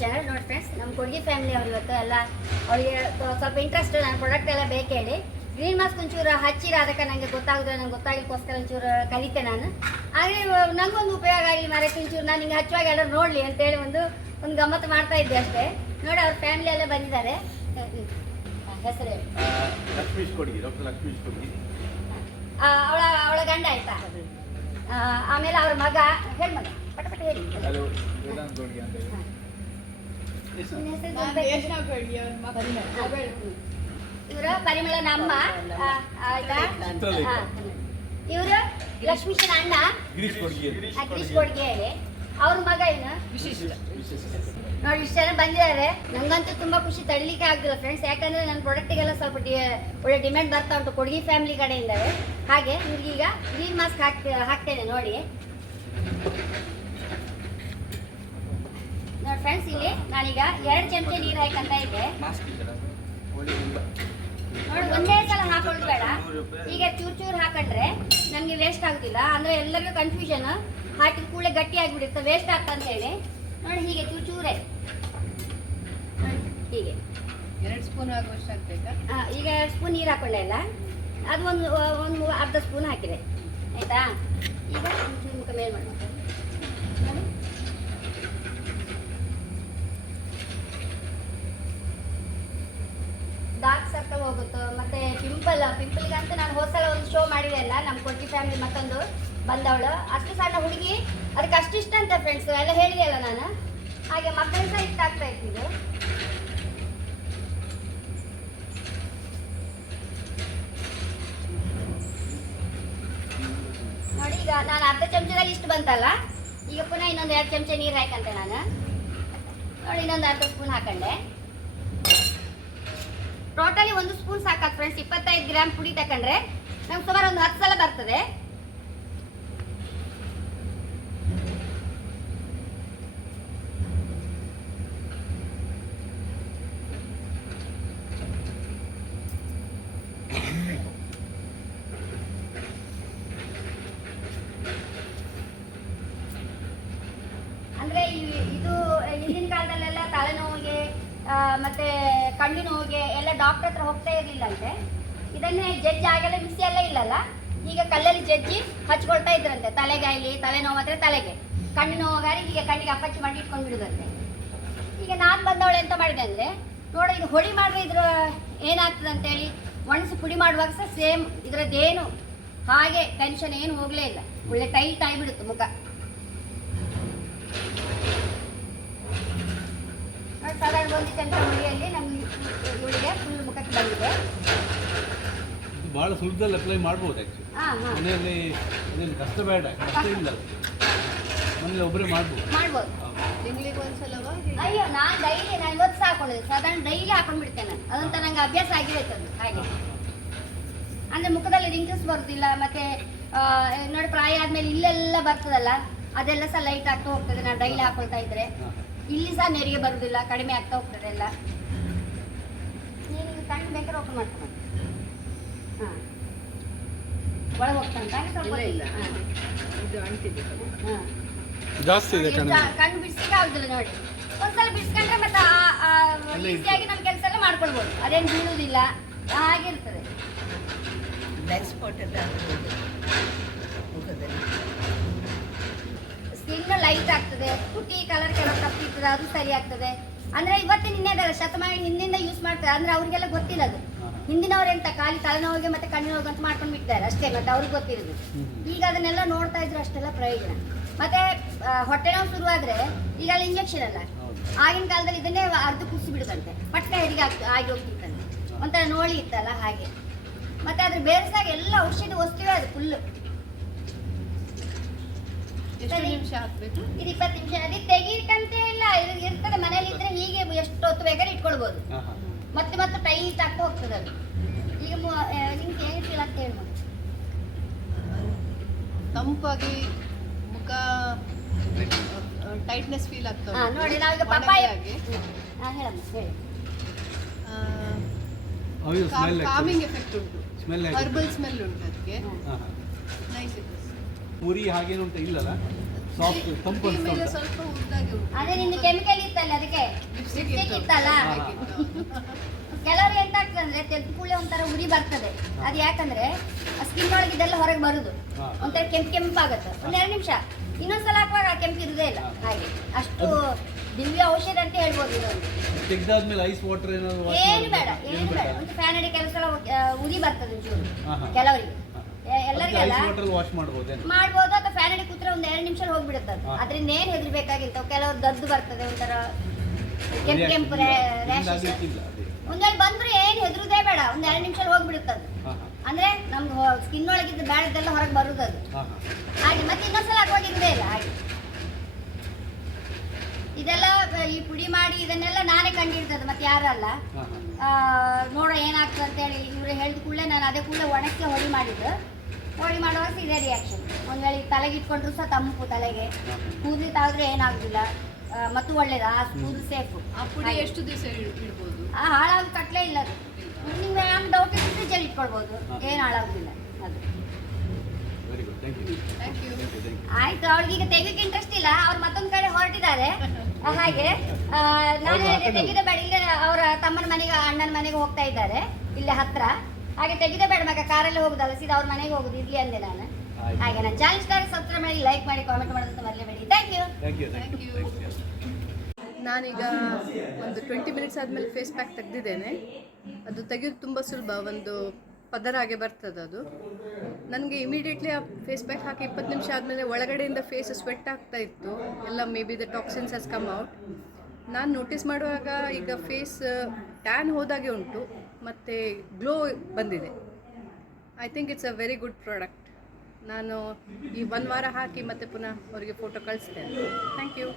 Channel ನೋಡಿ friends ನಮ್ಮ ಕೊಡುಗೆ ಫ್ಯಾಮಿಲಿ ಅವ್ರು ಇವತ್ತು ಎಲ್ಲ ಅವರಿಗೆ ಸ್ವಲ್ಪ ಇಂಟ್ರೆಸ್ಟ್ ನನ್ನ ಪ್ರಾಡಕ್ಟ್ ಎಲ್ಲ ಬೇಕು ಹೇಳಿ. ಗ್ರೀನ್ ಮಾಸ್ಕ್ ಒಂಚೂರು ಹಚ್ಚಿರ? ಅದಕ್ಕೆ ನನಗೆ ಗೊತ್ತಾಗುತ್ತೆ ನಂಗೆ ಗೊತ್ತಾಗಲಿಕ್ಕೋಸ್ಕರ ಒಂಚೂರು ಕಲಿತೆ ನಾನು. ಆದರೆ ನಂಗೊಂದು ಉಪಯೋಗ ಆಗಲಿ ಮರೆ ಒಂಚೂರು ನಾನು ಹಿಂಗೆ ಹಚ್ಚುವಾಗ ಎಲ್ಲರೂ ನೋಡಲಿ ಅಂತೇಳಿ ಒಂದು ಒಂದು ಗಮ್ಮತ್ತು ಮಾಡ್ತಾ ಇದ್ದೆ ಅಷ್ಟೇ. ನೋಡಿ ಅವ್ರ ಫ್ಯಾಮಿಲಿ ಎಲ್ಲ ಬಂದಿದ್ದಾರೆ. ಹೆಸರು ಹೇಳಿ. ಆ, ಲಕ್ಷ್ಮೀಶ್ ಕೊಡ್ಗಿ ಡಾಕ್ಟರ್ ಲಕ್ಷ್ಮೀಶ್ ಕೊಡ್ಗಿ. ಅವಳ ಅವಳ ಗಂಡ ಆಯ್ತಾ? ಆಮೇಲೆ ಅವ್ರ ಮಗ ಹೇಳಿ ಮಗ ಪಟ ಪಟ ಹೇಳಿ. ಇವರ ಪರಿಮಳನ ಅಮ್ಮ ಆ, ಆಯ್ತಾ. ಇವರು ಲಕ್ಷ್ಮೀಶನ ಅಣ್ಣ ಗಿರೀಶ್ ಕೊಡ್ಗಿ. ಕೊಡ್ಗೆ ಹೇಳಿ. ಅವ್ರ ಮಗ ಏನು. ನೋಡಿ ಇಷ್ಟು ಜನ ಬಂದಿದ್ದಾರೆ. ನಂಗಂತೂ ತುಂಬಾ ಖುಷಿ ತಡಲಿಕ್ಕೆ ಆಗ್ತಿಲ್ಲ ಫ್ರೆಂಡ್ಸ್ ಯಾಕಂದ್ರೆ ನನ್ನ ಪ್ರಾಡಕ್ಟಿಗೆಲ್ಲ ಸ್ವಲ್ಪ ಒಳ್ಳೆ ಡಿಮ್ಯಾಂಡ್ ಬರ್ತಾ ಉಂಟು ಕೊಡಗಿ ಫ್ಯಾಮಿಲಿ ಕಡೆಯಿಂದ ಹಾಗೆ ಇವ್ರಿಗೀಗ ಗ್ರೀನ್ ಮಾಸ್ಕ್ ಹಾಕ್ ಹಾಕ್ತೇನೆ ನೋಡಿ. ನೋಡಿ ಫ್ರೆಂಡ್ಸ್ ಇಲ್ಲಿ ನಾನೀಗ ಎರಡು ಚಮಚ ನೀರು ಹಾಕಂತ ಇದ್ದೆ. ನೋಡಿ ಒಂದೇ ಸಲ ಹಾಕೊಳ್ಳೋದು ಬೇಡ. ಈಗ ಚೂರ್ ಚೂರ್ ಹಾಕೊಂಡ್ರೆ ನಮ್ಗೆ ವೇಸ್ಟ್ ಆಗುದಿಲ್ಲ. ಅಂದ್ರೆ ಎಲ್ಲರಿಗೂ ಕನ್ಫ್ಯೂಷನ್ ಹಾಕಿದ ಕೂಡಲೇ ಗಟ್ಟಿ ಆಗಿಬಿಡುತ್ತೆ. ವೇಸ್ಟ್ ಆಗ್ತಾ ಅಂತ ಹೇಳಿ. ನೋಡಿ ಹೀಗೆ ಚೂರ್ ಚೂರೇ. ಹೀಗೆ. ಎರಡು ಸ್ಪೂನ್ ಆಗುವಷ್ಟು ಹಾಕ್ಬೇಕಾ? ಆ, ಈಗ ಎರಡು ಸ್ಪೂನ್ ನೀರು ಹಾಕೊಂಡೆ ಅಲ್ಲ? ಅದು ಒಂದು ಒಂದು ಅರ್ಧ ಸ್ಪೂನ್ ಹಾಕಿದೆ. ಆಯ್ತಾ? ಈಗ ಮುಖ ಮೇಲೆ ಮಾಡಿ ನೋಡಿ ಡಾರ್ಕ್ ಸರ್ಕಲ್ ಹೋಗುತ್ತೋ ಮತ್ತೆ ಪಿಂಪಲ್ ಪಿಂಪಲ್ಗೆ ಅಂತ ನಾನು ಹೋದ್ಸಲ ಒಂದು ಶೋ ಮಾಡಿದೆ ಅಲ್ಲ ನಮ್ಮ ಕೊಟ್ಟಿ ಫ್ಯಾಮಿಲಿ ಮತ್ತೊಂದು ಬಂದವಳು. ಅಷ್ಟು ಸಣ್ಣ ಹುಡುಗಿ, ಅದಕ್ಕೆ ಅಷ್ಟು ಇಷ್ಟ ಅಂತ ಫ್ರೆಂಡ್ಸ್ ಎಲ್ಲ ಹೇಳಿದೆ ಅಲ್ಲ ನಾನು. ಹಾಗೆ ಮಕ್ಕಳು ಸಹ ಇಷ್ಟ ಆಗ್ತಾ ಇತ್ತು ನೋಡಿ ಈಗ ನಾನು ಅರ್ಧ ಚಮಚದಲ್ಲಿ ಇಷ್ಟು ಬಂತಲ್ಲ, ಈಗ ಪುನಃ ಇನ್ನೊಂದು ಎರಡು ಚಮಚ ನೀರು ಹಾಕಂತೆ ನಾನು. ನೋಡಿ ಇನ್ನೊಂದು ಅರ್ಧ ಸ್ಪೂನ್ ಹಾಕೊಂಡೆ. ಟೋಟಲಿ ಒಂದು ಸ್ಪೂನ್ ಸಾಕಾಗ ಫ್ರೆಂಡ್ಸ್ ಇಪ್ಪತ್ತೈದು ಗ್ರಾಮ್ ಪುಡಿ ತಕೊಂಡ್ರೆ ನಮ್ಗೆ ಸುಮಾರು ಒಂದು ಹತ್ತು ಸಲ ಬರ್ತದೆ. ಅಂದ್ರೆ ಇದು ಹಿಂದಿನ ಕಾಲದಲ್ಲೆಲ್ಲ ತಲೆನೋವಿಗೆ ಮತ್ತೆ ಕಣ್ಣು ನೋವಿಗೆ ಎಲ್ಲ ಡಾಕ್ಟರ್ ಹತ್ರ ಹೋಗ್ತಾ ಇರಲಿಲ್ಲಂತೆ. ಇದನ್ನೇ ಜಜ್ಜಿ ಆಗೆಲ್ಲ ಮಿಸಿ ಎಲ್ಲ ಇಲ್ಲಲ್ಲ? ಈಗ ಕಲ್ಲಲ್ಲಿ ಜಜ್ಜಿ ಹಚ್ಕೊಳ್ತಾ ಇದ್ರಂತೆ. ತಲೆಗಾಯಲಿ ತಲೆ ನೋವಾದ್ರೆ ತಲೆಗೆ. ಕಣ್ಣು ನೋವಾಗಿ ಈಗ ಕಣ್ಣಿಗೆ ಅಪ್ಪಚ್ಚಿ ಮಾಡಿ ಇಟ್ಕೊಂಡು ಬಿಡುದಂತೆ. ಈಗ ನಾನು ಬಂದವಳೆ ಎಂತ ಮಾಡಿದೆ ಅಂದರೆ, ನೋಡು ಇದು ಹೊಡಿ ಮಾಡ್ರೆ ಇದ್ರ ಏನಾಗ್ತದೆ ಅಂತೇಳಿ ಒಣಸಿ ಪುಡಿ ಮಾಡುವಾಗ ಸಹ ಸೇಮ್ ಇದರದ್ದೇನು, ಹಾಗೆ ಟೆನ್ಷನ್ ಏನು ಹೋಗಲೇ ಇಲ್ಲ. ಒಳ್ಳೆ ಟೈಟ್ ಆಗಿಬಿಡುತ್ತೆ ಮುಖ. ಸಾಧಾರಣ ಒಂದು ಚಮಚ ಮುಡಿಯಲ್ಲಿ ನಮ್ಗೆ ಇವಳಿಗೆ ಫುಲ್ ಮುಖಕ್ಕೆ ಬಂದಿದೆ. ಬಹಳ ಸುಲಭದಲ್ಲಿ ಅಪ್ಲೈ ಮಾಡ್ಬೋದು ಆ್ಯಕ್ಚುಲಿ ಹಾಂ ಹಾಂ. ಮನೆಯಲ್ಲಿ ಅದೇನು ಕಷ್ಟ ಬೇಡ ಕಷ್ಟ ಇಲ್ಲ ಮನೇಲಿ ಒಬ್ಬರೇ ಮಾಡ್ಬೋದು. ಮಾಡ್ಬೋದು. ತಿಂಗಳಿಗೆ ಒಂದ್ಸಲವಾ ಅಯ್ಯೋ ನಾನು ಡೈಲಿ ನಾನು ಇವತ್ತು ಹಾಕೊಂಡಿದ್ದೆ. ಸಾಧಾರಣ ಡೈಲಿ ಹಾಕೊಂಡ್ಬಿಡ್ತೇನೆ. ನಾನು ಅದಂತ ನಂಗೆ ಅಭ್ಯಾಸ ಆಗಿರುತ್ತೆ ಅದು. ಹಾಗೆ. ಅಂದ್ರೆ ಮುಖದಲ್ಲಿ ರಿಂಕಲ್ಸ್ ಬರುದಿಲ್ಲ ಮತ್ತೆ ನೋಡಿ ಪ್ರಾಯ ಆದ್ಮೇಲೆ ಇಲ್ಲೆಲ್ಲ ಬರ್ತದಲ್ಲ ಅದೆಲ್ಲ ಸಹ ಲೈಟ್ ಆಗ್ತಾ ಹೋಗ್ತದೆ. ನಾನು ಡೈಲಿ ಹಾಕೊಳ್ತಾ ಇದ್ರೆ. ಇಲ್ಲಿ ಸಹ ನೆರಿಗೆ ಬರುದಿಲ್ಲ ಕಡಿಮೆ ಆಗ್ತಾ ಹೋಗ್ತದೆ ಎಲ್ಲ. ನೀನು ಕಣ್ಣು ಬೇಕಾದ್ರೆ ಓಪನ್ ಮಾಡ್ಕೊಂಡು ಹಾಂ. ಒಳಗೆ ಹೋಗ್ತಾನೆ? ಸ್ವಲ್ಪ ಇಲ್ಲ. ಇದು ಅಂಟಿದೆ ಹಾಂ. ಜಾಸ್ತಿ ಇದೆ ಕಣ್ಣು ಕಣ್ಣು ಬಿಡಿಸ್ಲಿಕ್ಕೆ ಆಗುದಿಲ್ಲ ನೋಡಿ. ಒಂದ್ಸಲ ಬಿಡಿಸ್ಕೊಂಡ್ರೆ ಮತ್ತೆ ಈಸಿಯಾಗಿ ನಮ್ಮ ಕೆಲಸ ಎಲ್ಲ ಮಾಡ್ಕೊಳ್ಬೋದು. ಅದೇನು ಬೀಳುದಿಲ್ಲ. ಹಾಗಿರ್ತದೆ ಇರ್ತದೆ. ಸ್ಪಾಟ್ ಎಲ್ಲ ಆಗ್ಬೋದು ಮುಖದಲ್ಲಿ ಲೈಟ್ ಆಗ್ತದೆ ಪುಟ್ಟಿ ಕಲರ್ ಕೆಲವು ತಪ್ಪಿರ್ತದೆ ಅದು ಸರಿ ಆಗ್ತದೆ. ಅಂದ್ರೆ ಇವತ್ತಿನ ನಿನ್ನೆದಲ್ಲ ಶತಮಾನ ಹಿಂದಿಂದ ಯೂಸ್ ಮಾಡ್ತಾರೆ ಅಂದ್ರೆ ಅವ್ರಿಗೆಲ್ಲ ಗೊತ್ತಿಲ್ಲ ಅದು. ಹಿಂದಿನವ್ರು ಎಂತ ಖಾಲಿ ತಲೆನೋವಿಗೆ ಮತ್ತೆ ಕಣ್ಣು ನೋವಿಗೆ ಅಂತ ಮಾಡ್ಕೊಂಡು ಬಿಡ್ತಾರೆ ಅಷ್ಟೇ ಮತ್ತೆ ಅವ್ರಿಗೆ ಗೊತ್ತಿರೋದು. ಈಗ ಅದನ್ನೆಲ್ಲ ನೋಡ್ತಾ ಇದ್ರು ಅಷ್ಟೆಲ್ಲ ಪ್ರಯೋಜನ. ಮತ್ತೆ ಹೊಟ್ಟೆ ನೋವು ಶುರುವಾದ್ರೆ ಈಗ ಅಲ್ಲಿ ಇಂಜೆಕ್ಷನ್ ಅಲ್ಲ. ಆಗಿನ ಕಾಲದಲ್ಲಿ ಇದನ್ನೇ ಅರ್ಧ ಕುಸಿ ಬಿಡುದಂತೆ ಪಟ್ಟೆ ಹೆರಿಗೆ ಆಗಿ ಆಗಿ ಹೋಗ್ತಿತ್ತಂತೆ. ಒಂಥರ ನೋಳಿ ಇತ್ತಲ್ಲ ಹಾಗೆ. ಮತ್ತೆ ಅದ್ರ ಬೇರೆಸಾಗ ಎಲ್ಲ ಔಷಧಿ ವಸ್ತುವೇ ಅದು ಫುಲ್ ಎಷ್ಟು. ನಿಮಿಷ ಹಾಕ್ಬೇಕು ಇದು ಇಪ್ಪತ್ತು ನಿಮಿಷ. ಅದು ತೆಗೀಕಂತೆ ಇಲ್ಲ ಇದು ಇರ್ತದೆ ಮನೇಲಿ ಇದ್ರೆ ಹೀಗೆ ಎಷ್ಟು ಹೊತ್ತು ಬೇಕಾದ್ರೆ ಇಟ್ಕೊಳ್ಬೋದು. ಮತ್ತೆ ಮತ್ತೆ ಟೈಟ್ ಹೋಗ್ತದೆ ಅದು. ಈಗ ನಿಮ್ಗೆ ಅಂತ ಹೇಳಿ. ತಂಪಾಗಿ ಮುಖ ಟೈಟ್ನೆಸ್ ಫೀಲ್ ಆಗ್ತದೆ ನೋಡಿ ನಾವೀಗ ಪಪ್ಪಾಯ ಹೇಳಮ್ಮ ಹೇಳಿ. ಕಾಮಿಂಗ್ ಎಫೆಕ್ಟ್ ಉಂಟು. ಸ್ಮೆಲ್ ಹರ್ಬಲ್ ಸ್ಮೆಲ್ ಉಂಟು ಅದಕ್ಕೆ ಹ್ಮ್. ಹಾಂ ಹಾಂ. ನೈಸ್ ಇದೆ ಪೂರಿ ಹಾಗೇನು ಅಂತ ಇಲ್ಲಲ್ಲ? ಸಾಫ್ಟ್ ತಂಪು ಅನಿಸ್ತಾ ಉಂಟು. ಅದೇ ನಿಂದು ಕೆಮಿಕಲ್ ಇತ್ತಲ್ಲ ಅದಕ್ಕೆ? ಲಿಪ್ಸ್ಟಿಕ್ ಇತ್ತಲ್ಲ? ಕೆಲವ್ರಿಗೆ ಎಂತ ಆಗ್ತದೆ ಅಂದ್ರೆ ತೆಗೆದು ಕೂಡಲೇ ಒಂಥರ ಉರಿ ಬರ್ತದೆ. ಅದು ಯಾಕಂದ್ರೆ ಸ್ಕಿನ್ ಒಳಗಿದೆಲ್ಲ ಹೊರಗೆ ಬರುದು. ಒಂಥರ ಕೆಂಪ್ ಆಗುತ್ತೆ ಒಂದ್ ಎರಡು ನಿಮಿಷ. ಇನ್ನೊಂದ್ಸಲ ಹಾಕುವಾಗ ಆ ಕೆಂಪು ಇರುದೇ ಇಲ್ಲ. ಹಾಗೆ. ಅಷ್ಟು ದಿವ್ಯ ಔಷಧ ಅಂತ ಹೇಳ್ಬೋದು ಇದೊಂದು. ತೆಗ್ದಾದ್ಮೇಲೆ ಐಸ್ ವಾಟರ್ ಏನಾದ್ರು ಏನು ಬೇಡ ಏನು ಬೇಡ. ಒಂದು ಫ್ಯಾನ್ ಅಡಿ ಕೆಲವು ಸಲ ಉರಿ ಬರ್ತದೆ ಒಂಚೂರು. ಕೆಲವರಿಗೆ. ಎಲ್ಲರಿಗೆಲ್ಲ ವಾಶ್ ಮಾಡ್ಬೋದು ಅಥವಾ ಫ್ಯಾನ್ ಅಡಿ ಕೂತ್ರೆ ಒಂದ್ ಎರಡು ನಿಮಿಷ ಹೋಗ್ಬಿಡುತ್ತೆ ಅದು. ಅದರಿಂದ ಏನು ಹೆದರ್ಬೇಕಾಗಿಲ್ಲ ಕೆಲವ್ರು ದದ್ದು ಬರ್ತದೆ ಒಂಥರ ಕೆಂಪು ಕೆಂಪು ಒಂದ್ ವೇಳೆ ಬಂದ್ರೆ ಏನ್ ಹೆದರುದೇ ಬೇಡ ಒಂದ್ ಎರಡು ನಿಮಿಷ ಹೋಗ್ಬಿಡುತ್ತೆ ಅದು. ಅಂದ್ರೆ ನಮ್ಗೆ ಸ್ಕಿನ್ ಒಳಗಿದ್ದ ಬ್ಯಾಡದೆಲ್ಲ ಹೊರಗೆ ಬರುದು ಅದು. ಹಾಗೆ ಮತ್ತೆ ಇನ್ನೊಂದ್ಸಲ ಹಾಕುವಾಗ ಇರುದೇ ಇಲ್ಲ ಹಾಗೆ. ಇದೆಲ್ಲ ಈ ಪುಡಿ ಮಾಡಿ ಇದನ್ನೆಲ್ಲ ನಾನೇ ಕಂಡಿರ್ತದೆ ಮತ್ತೆ ಯಾರಲ್ಲ ನೋಡೋ ಏನಾಗ್ತದೆ ಅಂತ ಹೇಳಿ ಇವ್ರು ಹೇಳಿದ ಕೂಡಲೇ ನಾನು ಅದೇ ಕೂಡಲೇ ಒಣಕ್ಕೆ ಹೊಡಿ ಮಾಡಿದ್ದು. ಹೊಡಿ ಮಾಡುವಾಗ ಇದೇ ರಿಯಾಕ್ಷನ್ ಒಂದ್ ವೇಳೆ ತಲೆಗೆ ಇಟ್ಕೊಂಡ್ರು ಸಹ ತಂಪು ತಲೆಗೆ. ಕೂದಲಿ ತಾದ್ರೆ ಏನಾಗುದಿಲ್ಲ. ಆ, ಮತ್ತು ಒಳ್ಳೇದು? ಆ ಕೂದಲು ಸೇಫ್ ಆ ಪುಡಿ ಎಷ್ಟು ದಿವಸ ಇಡ್ಬೋದು? ಆ ಹಾಳಾಗ ಕಟ್ಲೇ ಇಲ್ಲ. ಅದು ನಿಮ್ಗೆ ಯಾವ ಡೌಟ್ ಇದ್ರೆ ಜೆಲ್ ಇಟ್ಕೊಳ್ಬೋದು. ಏನು ಹಾಳಾಗುದಿಲ್ಲ. ಅದು. Very good thank you thank you thank you thank you ಆಯ್ತು ಅವಳಿಗೆ ಈಗ ತೆಗಿಯೋಕೆ ಇಂಟ್ರೆಸ್ಟ್ ಇಲ್ಲ. ಅವ್ರು ಮತ್ತೊಂದ್ ಕಡೆ ಹೊರಟಿದ್ದಾರೆ. ಆ, ಹಾಗೆ. ಆ, ನಾನು ತೆಗೆದ ಬೆಳಿಗ್ಗೆ ಹಾಕಲ್ಲ. ತೆಗಿದ ಬೇಡ ಇಲ್ಲೇ ಅವರ ತಮ್ಮನ ಮನೆಗೆ ಅಣ್ಣನ ಮನೆಗೆ ಹೋಗ್ತಾ ಇದ್ದಾರೆ. ಇಲ್ಲೇ ಹತ್ರ. ಹಾಗೆ ತೆಗೆದ ಬೇಡ ಮಗ ಕಾರಲ್ಲಿ ಹೋಗುದಲ್ಲ ಸೀದಾ ಅವ್ರ ಮನೆಗೆ ಹೋಗುದು ಇರ್ಲಿ ಅಂದೆ ನಾನು. ಹಾಗೆ ನಾನು ಚಾಲೆಂಜ್ ಕಾರ್ ಸಬ್ಸ್ಕ್ರೈಬ್ ಮಾಡಿ ಲೈಕ್ ಮಾಡಿ ಕಾಮೆಂಟ್ ಮಾಡೋದಂತ ಮರಲೇಬೇಡಿ ಥ್ಯಾಂಕ್ ಯು ಥ್ಯಾಂಕ್ ಯು. ನಾನೀಗ ಒಂದು ಟ್ವೆಂಟಿ ಮಿನಿಟ್ಸ್ ಆದಮೇಲೆ ಫೇಸ್ ಪ್ಯಾಕ್ ತೆಗೆದಿದ್ದೇನೆ. ಅದು ತೆಗೆಯೋದು ತುಂಬ ಸುಲಭ ಒಂದು ಪದರ ಹಾಗೆ ಬರ್ತದೆ ಅದು. ನನಗೆ ಇಮಿಡಿಯೇಟ್ಲಿ ಆ ಫೇಸ್ ಪ್ಯಾಕ್ ಹಾಕಿ ಇಪ್ಪತ್ತು ನಿಮಿಷ ಆದಮೇಲೆ ಒಳಗಡೆಯಿಂದ ಫೇಸ್ ಸ್ವೆಟ್ ಆಗ್ತಾ ಇತ್ತು. ಎಲ್ಲ may be the toxins has come out ನಾನು ನೋಟಿಸ್ ಮಾಡುವಾಗ ಈಗ ಫೇಸ್ ಟ್ಯಾನ್ ಹೋದಾಗೆ ಉಂಟು, ಮತ್ತು ಗ್ಲೋ ಬಂದಿದೆ. I think it's a very good product ನಾನು ಈ ಒಂದು ವಾರ ಹಾಕಿ ಮತ್ತೆ ಪುನಃ ಅವರಿಗೆ ಫೋಟೋ ಕಳಿಸ್ತೇನೆ. Thank you